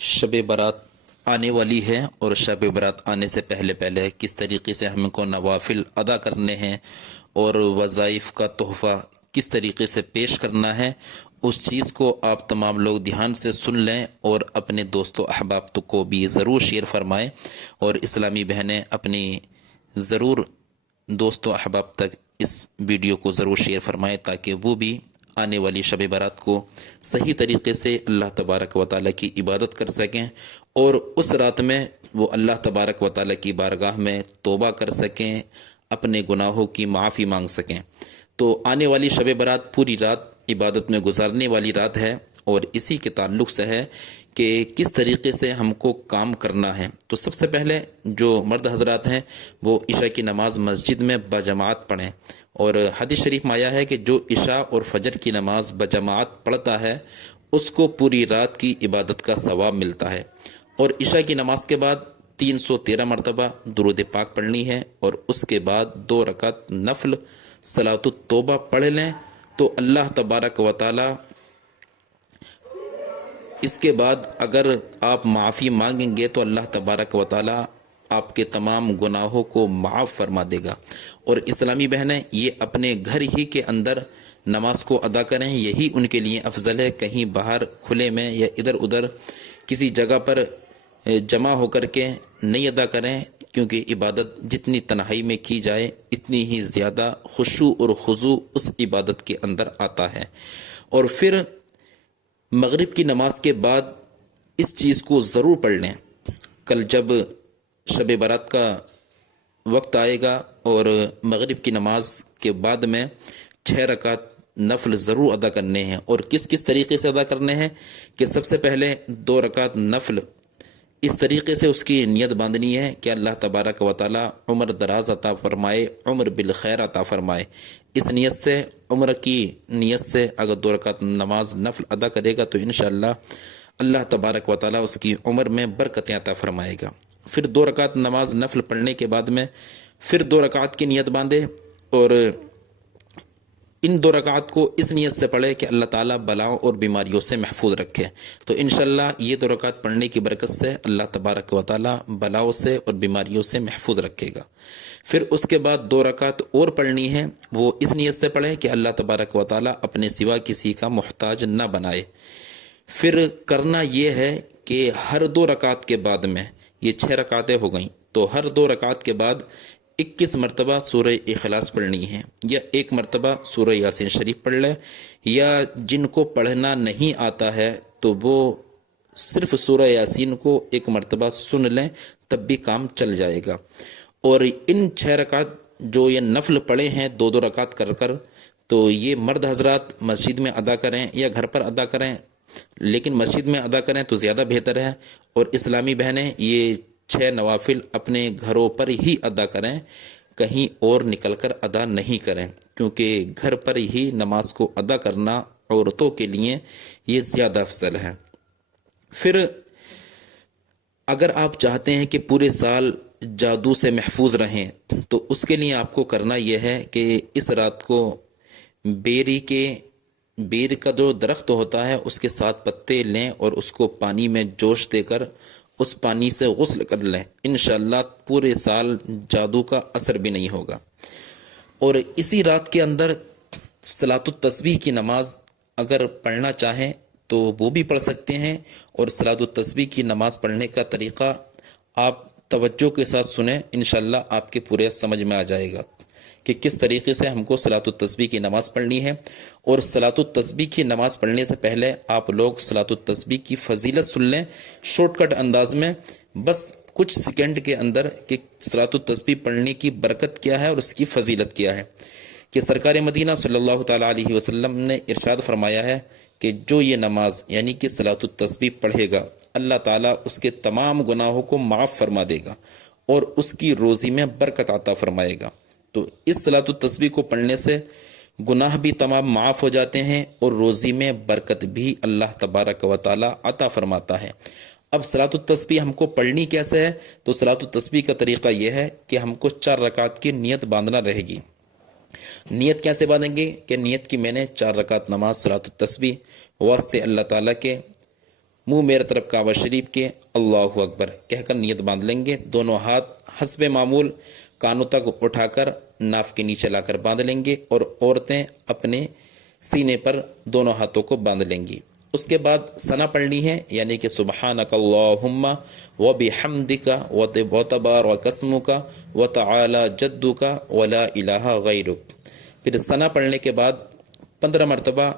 شب برات آنے والی ہے اور شب برات آنے سے پہلے پہلے کس طریقے سے ہم کو نوافل ادا کرنے ہیں اور وظائف کا تحفہ کس طریقے سے پیش کرنا ہے، اس چیز کو آپ تمام لوگ دھیان سے سن لیں اور اپنے دوست و احباب کو بھی ضرور شیئر فرمائیں، اور اسلامی بہنیں اپنی ضرور دوست و احباب تک اس ویڈیو کو ضرور شیئر فرمائیں تاکہ وہ بھی آنے والی شب برات کو صحیح طریقے سے اللہ تبارک و تعالیٰ کی عبادت کر سکیں اور اس رات میں وہ اللہ تبارک و تعالیٰ کی بارگاہ میں توبہ کر سکیں، اپنے گناہوں کی معافی مانگ سکیں۔ تو آنے والی شب برات پوری رات عبادت میں گزارنے والی رات ہے، اور اسی کے تعلق سے ہے کہ کس طریقے سے ہم کو کام کرنا ہے۔ تو سب سے پہلے جو مرد حضرات ہیں وہ عشاء کی نماز مسجد میں بجماعت پڑھیں، اور حدیث شریف میں آیا ہے کہ جو عشاء اور فجر کی نماز بجماعت پڑھتا ہے اس کو پوری رات کی عبادت کا ثواب ملتا ہے۔ اور عشاء کی نماز کے بعد 313 مرتبہ درود پاک پڑھنی ہے، اور اس کے بعد 2 رکعت نفل صلاۃ التوبہ پڑھ لیں تو اللہ تبارک و تعالی اس کے بعد اگر آپ معافی مانگیں گے تو اللہ تبارک و تعالی آپ کے تمام گناہوں کو معاف فرما دے گا۔ اور اسلامی بہنیں یہ اپنے گھر ہی کے اندر نماز کو ادا کریں، یہی ان کے لیے افضل ہے۔ کہیں باہر کھلے میں یا ادھر ادھر کسی جگہ پر جمع ہو کر کے نہیں ادا کریں، کیونکہ عبادت جتنی تنہائی میں کی جائے اتنی ہی زیادہ خشوع اور خضوع اس عبادت کے اندر آتا ہے۔ اور پھر مغرب کی نماز کے بعد اس چیز کو ضرور پڑھ لیں، کل جب شب برات کا وقت آئے گا اور مغرب کی نماز کے بعد میں 6 رکعت نفل ضرور ادا کرنے ہیں۔ اور کس کس طریقے سے ادا کرنے ہیں کہ سب سے پہلے 2 رکعت نفل اس طریقے سے اس کی نیت باندھنی ہے کہ اللہ تبارک و تعالی عمر دراز عطا فرمائے، عمر بالخیر عطا فرمائے۔ اس نیت سے، عمر کی نیت سے اگر 2 رکعت نماز نفل ادا کرے گا تو انشاءاللہ اللہ تبارک و تعالی اس کی عمر میں برکتیں عطا فرمائے گا۔ پھر 2 رکعت نماز نفل پڑھنے کے بعد میں پھر 2 رکعت کی نیت باندھے، اور ان 2 رکعت کو اس نیت سے پڑھے کہ اللہ تعالیٰ بلاؤں اور بیماریوں سے محفوظ رکھے۔ تو انشاءاللہ یہ 2 رکعت پڑھنے کی برکت سے اللہ تبارک و تعالیٰ بلاؤں سے اور بیماریوں سے محفوظ رکھے گا۔ پھر اس کے بعد 2 رکعت اور پڑھنی ہے، وہ اس نیت سے پڑھے کہ اللہ تبارک و تعالیٰ اپنے سوا کسی کا محتاج نہ بنائے۔ پھر کرنا یہ ہے کہ ہر 2 رکعت کے بعد میں، یہ 6 رکعتیں ہو گئیں، تو ہر 2 رکعت کے بعد 21 مرتبہ سورہ اخلاص پڑھنی ہے، یا 1 مرتبہ سورہ یاسین شریف پڑھ لیں، یا جن کو پڑھنا نہیں آتا ہے تو وہ صرف سورہ یاسین کو 1 مرتبہ سن لیں، تب بھی کام چل جائے گا۔ اور ان 6 رکعت جو یہ نفل پڑھے ہیں 2 رکعت کر کر، تو یہ مرد حضرات مسجد میں ادا کریں یا گھر پر ادا کریں، لیکن مسجد میں ادا کریں تو زیادہ بہتر ہے۔ اور اسلامی بہنیں یہ 6 نوافل اپنے گھروں پر ہی ادا کریں، کہیں اور نکل کر ادا نہیں کریں، کیونکہ گھر پر ہی نماز کو ادا کرنا عورتوں کے لیے یہ زیادہ افضل ہے۔ پھر اگر آپ چاہتے ہیں کہ پورے سال جادو سے محفوظ رہیں تو اس کے لیے آپ کو کرنا یہ ہے کہ اس رات کو بیر کا جو درخت ہوتا ہے اس کے 7 پتے لیں اور اس کو پانی میں جوش دے کر اس پانی سے غسل کر لیں، انشاءاللہ پورے سال جادو کا اثر بھی نہیں ہوگا۔ اور اسی رات کے اندر صلاۃ التسبیح کی نماز اگر پڑھنا چاہیں تو وہ بھی پڑھ سکتے ہیں، اور صلاۃ التسبیح کی نماز پڑھنے کا طریقہ آپ توجہ کے ساتھ سنیں، انشاءاللہ آپ کے پورے سمجھ میں آ جائے گا کہ کس طریقے سے ہم کو صلاۃ التسبیح کی نماز پڑھنی ہے۔ اور صلاۃ التسبیح کی نماز پڑھنے سے پہلے آپ لوگ صلاۃ التسبیح کی فضیلت سن لیں شارٹ کٹ انداز میں، بس کچھ سیکنڈ کے اندر، کہ صلاۃ التسبیح پڑھنے کی برکت کیا ہے اور اس کی فضیلت کیا ہے۔ کہ سرکار مدینہ صلی اللہ تعالیٰ علیہ وسلم نے ارشاد فرمایا ہے کہ جو یہ نماز یعنی کہ صلاۃ التسبیح پڑھے گا، اللہ تعالیٰ اس کے تمام گناہوں کو معاف فرما دے گا اور اس کی روزی میں برکت عطا فرمائے گا۔ تو اس صلاۃ التسبیح کو پڑھنے سے گناہ بھی تمام معاف ہو جاتے ہیں اور روزی میں برکت بھی اللہ تبارک و تعالی عطا فرماتا ہے۔ اب صلاۃ التسبیح ہم کو پڑھنی کیسے ہے؟ تو صلاۃ التسبیح کا طریقہ یہ ہے کہ ہم کو 4 رکعت کی نیت باندھنا رہے گی۔ نیت کیسے باندھیں گے؟ کہ نیت کی میں نے 4 رکعت نماز صلاۃ التسبیح واسطے اللہ تعالیٰ کے منہ میرے طرف کعبہ شریف کے، اللہ اکبر کہہ کر نیت باندھ لیں گے۔ دونوں ہاتھ حسب معمول کانوں تک اٹھا کر ناف کے نیچے لا کر باندھ لیں گے، اور عورتیں اپنے سینے پر دونوں ہاتھوں کو باندھ لیں گی۔ اس کے بعد ثنا پڑھنی ہے، یعنی کہ سبحانک اللہم وبحمدک وتبارک اسمک وتعالی جدک ولا الہ غیرک۔ پھر ثنا پڑھنے کے بعد 15 مرتبہ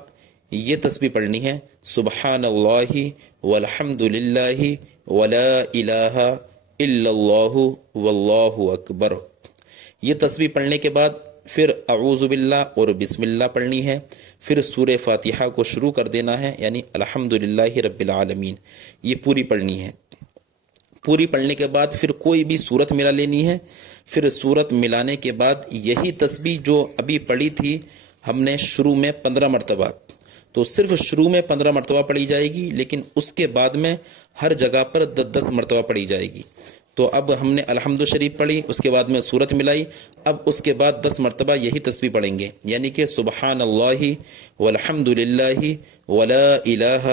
یہ تسبیح پڑھنی ہے، سبحان اللہ والحمد للہ ولا الہ الا اللہ واللہ اکبر۔ یہ تسبیح پڑھنے کے بعد پھر اعوذ باللہ اور بسم اللہ پڑھنی ہے، پھر سورہ فاتحہ کو شروع کر دینا ہے، یعنی الحمدللہ رب العالمین، یہ پوری پڑھنی ہے۔ پوری پڑھنے کے بعد پھر کوئی بھی صورت ملا لینی ہے، پھر صورت ملانے کے بعد یہی تسبیح جو ابھی پڑھی تھی ہم نے شروع میں 15 مرتبہ، تو صرف شروع میں 15 مرتبہ پڑھی جائے گی، لیکن اس کے بعد میں ہر جگہ پر 10 مرتبہ پڑھی جائے گی۔ تو اب ہم نے الحمد شریف پڑھی، اس کے بعد میں صورت ملائی، اب اس کے بعد 10 مرتبہ یہی تسبیح پڑھیں گے، یعنی کہ سبحان اللہ والحمد للہ ولا الہ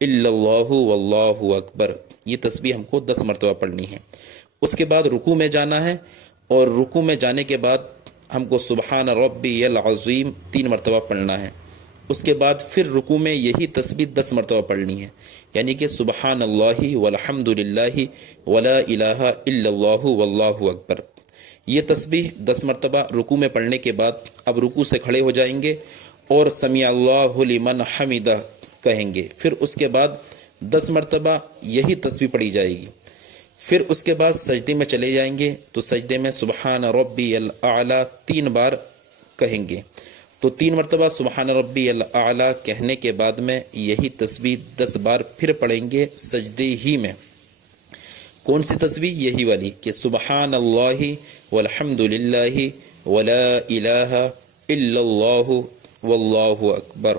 الا اللہ واللہ اکبر۔ یہ تسبیح ہم کو 10 مرتبہ پڑھنی ہے۔ اس کے بعد رکوع میں جانا ہے، اور رکوع میں جانے کے بعد ہم کو سبحان ربی العظیم 3 مرتبہ پڑھنا ہے۔ اس کے بعد پھر رکوع میں یہی تسبیح 10 مرتبہ پڑھنی ہے، یعنی کہ سبحان اللہ والحمد للہ ولا الہ الا اللہ واللہ اکبر۔ یہ تسبیح 10 مرتبہ رکوع میں پڑھنے کے بعد اب رکوع سے کھڑے ہو جائیں گے اور سمیع اللہ لمن حمدہ کہیں گے، پھر اس کے بعد 10 مرتبہ یہی تسبیح پڑھی جائے گی۔ پھر اس کے بعد سجدے میں چلے جائیں گے، تو سجدے میں سبحان ربی الاعلی 3 بار کہیں گے، تو 3 مرتبہ سبحان ربی الاعلی کہنے کے بعد میں یہی تسبیح 10 بار پھر پڑھیں گے سجدے ہی میں۔ کون سی تسبیح؟ یہی والی کہ سبحان اللہ والحمد للہ ولا الہ الا اللہ واللہ اکبر۔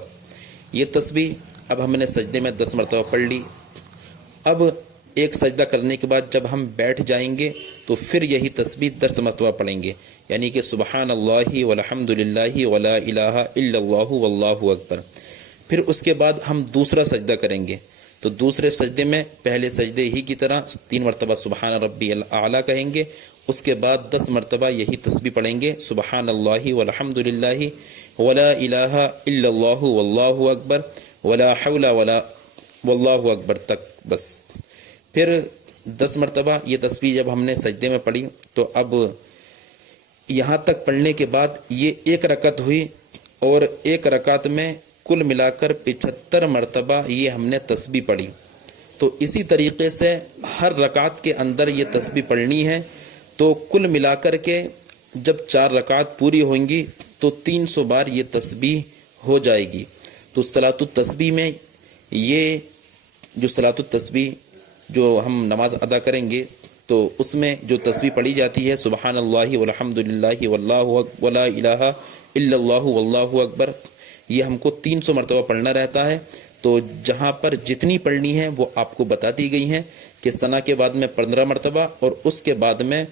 یہ تسبیح اب ہم نے سجدے میں 10 مرتبہ پڑھ لی۔ اب ایک سجدہ کرنے کے بعد جب ہم بیٹھ جائیں گے تو پھر یہی تسبیح 10 مرتبہ پڑھیں گے، یعنی کہ سبحان اللہ والحمد للہ ولا الہ الا اللہ واللہ اکبر۔ پھر اس کے بعد ہم دوسرا سجدہ کریں گے، تو دوسرے سجدے میں پہلے سجدے ہی کی طرح 3 مرتبہ سبحان ربی الاعلی کہیں گے، اس کے بعد 10 مرتبہ یہی تسبیح پڑھیں گے، سبحان اللہ والحمد للہ ولا الہ الا اللہ واللہ اکبر ولا حول ولا واللہ اکبر تک بس۔ پھر 10 مرتبہ یہ تسبیح جب ہم نے سجدے میں پڑھی، تو اب یہاں تک پڑھنے کے بعد یہ ایک رکعت ہوئی، اور ایک رکعت میں کل ملا کر 75 مرتبہ یہ ہم نے تسبیح پڑھی۔ تو اسی طریقے سے ہر رکعت کے اندر یہ تسبیح پڑھنی ہے، تو کل ملا کر کے جب 4 رکعت پوری ہوں گی تو 300 بار یہ تسبیح ہو جائے گی۔ تو صلاۃ التسبیح میں یہ جو صلاۃ التسبیح جو ہم نماز ادا کریں گے، تو اس میں جو تسبیح پڑھی جاتی ہے سبحان اللہ والحمد للہ ولا الہ الا اللہ واللہ اکبر، یہ ہم کو 300 مرتبہ پڑھنا رہتا ہے۔ تو جہاں پر جتنی پڑھنی ہے وہ آپ کو بتا دی گئی ہیں کہ ثنا کے بعد میں 15 مرتبہ، اور اس کے بعد میں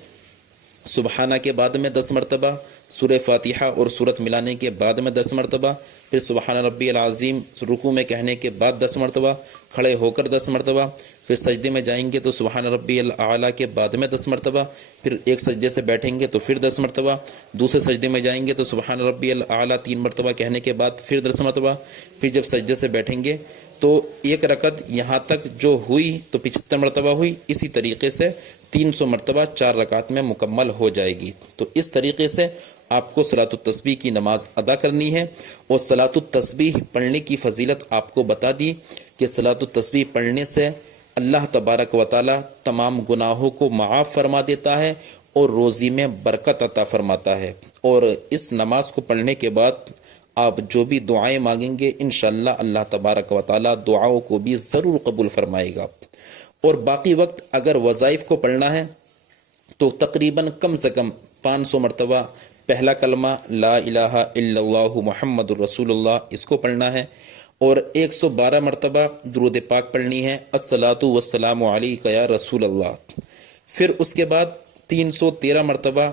سبحانہ کے بعد میں 10 مرتبہ، سورہ فاتحہ اور سورت ملانے کے بعد میں 10 مرتبہ، پھر سبحان ربی العظیم رکوع میں کہنے کے بعد 10 مرتبہ، کھڑے ہو کر 10 مرتبہ، پھر سجدے میں جائیں گے تو سبحان ربی الاعلی کے بعد میں 10 مرتبہ، پھر ایک سجدے سے بیٹھیں گے تو پھر 10 مرتبہ، دوسرے سجدے میں جائیں گے تو سبحان ربی الاعلی 3 مرتبہ کہنے کے بعد پھر 10 مرتبہ، پھر جب سجدے سے بیٹھیں گے تو ایک رکعت یہاں تک جو ہوئی تو 75 مرتبہ ہوئی، اسی طریقے سے 300 مرتبہ 4 رکعت میں مکمل ہو جائے گی۔ تو اس طریقے سے آپ کو صلاۃ التسبیح کی نماز ادا کرنی ہے، اور صلاۃ التسبیح پڑھنے کی فضیلت آپ کو بتا دی کہ صلاۃ التسبیح پڑھنے سے اللہ تبارک و تعالی تمام گناہوں کو معاف فرما دیتا ہے اور روزی میں برکت عطا فرماتا ہے، اور اس نماز کو پڑھنے کے بعد آپ جو بھی دعائیں مانگیں گے انشاءاللہ اللہ تبارک و تعالی دعاؤں کو بھی ضرور قبول فرمائے گا۔ اور باقی وقت اگر وظائف کو پڑھنا ہے تو تقریباً کم سے کم 500 مرتبہ پہلا کلمہ لا الہ الا اللہ محمد الرسول اللہ اس کو پڑھنا ہے، اور 112 مرتبہ درود پاک پڑھنی ہے، الصلاۃ والسلام علیک یا رسول اللہ۔ پھر اس کے بعد 313 مرتبہ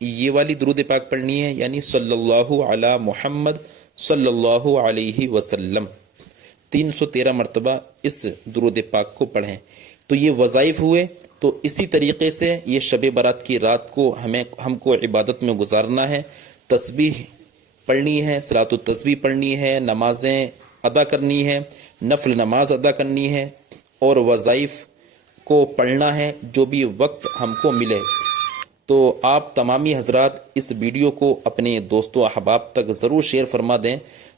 یہ والی درود پاک پڑھنی ہے، یعنی صلی اللہ علی محمد صلی اللہ علیہ وسلم، 313 مرتبہ اس درود پاک کو پڑھیں۔ تو یہ وظائف ہوئے۔ تو اسی طریقے سے یہ شب برات کی رات کو ہم کو عبادت میں گزارنا ہے، تسبیح پڑھنی ہے، صلاۃ التسبیح پڑھنی ہے، نمازیں ادا کرنی ہے، نفل نماز ادا کرنی ہے، اور وظائف کو پڑھنا ہے جو بھی وقت ہم کو ملے۔ تو آپ تمامی حضرات اس ویڈیو کو اپنے دوستوں احباب تک ضرور شیئر فرما دیں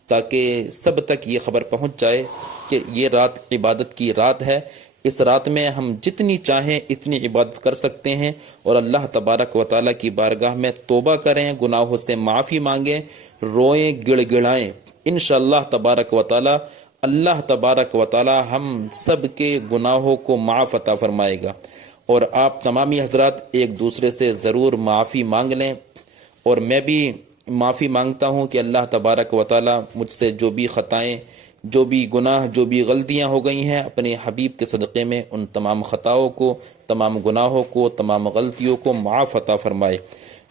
تاکہ سب تک یہ خبر پہنچ جائے کہ یہ رات عبادت کی رات ہے۔ اس رات میں ہم جتنی چاہیں اتنی عبادت کر سکتے ہیں، اور اللہ تبارک و تعالیٰ کی بارگاہ میں توبہ کریں، گناہوں سے معافی مانگیں، روئیں، گڑ گڑائیں۔ انشاءاللہ تبارک و تعالیٰ اللہ تبارک و تعالیٰ ہم سب کے گناہوں کو معاف عطا فرمائے گا۔ اور آپ تمامی حضرات ایک دوسرے سے ضرور معافی مانگ لیں، اور میں بھی معافی مانگتا ہوں کہ اللہ تبارک و تعالیٰ مجھ سے جو بھی خطائیں، جو بھی گناہ، جو بھی غلطیاں ہو گئی ہیں، اپنے حبیب کے صدقے میں ان تمام خطاؤں کو، تمام گناہوں کو، تمام غلطیوں کو معاف عطا فرمائے۔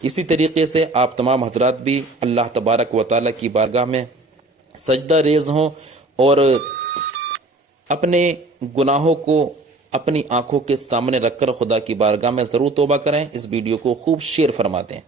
اسی طریقے سے آپ تمام حضرات بھی اللہ تبارک و تعالیٰ کی بارگاہ میں سجدہ ریز ہوں، اور اپنے گناہوں کو اپنی آنکھوں کے سامنے رکھ کر خدا کی بارگاہ میں ضرور توبہ کریں۔ اس ویڈیو کو خوب شیئر فرما دیں۔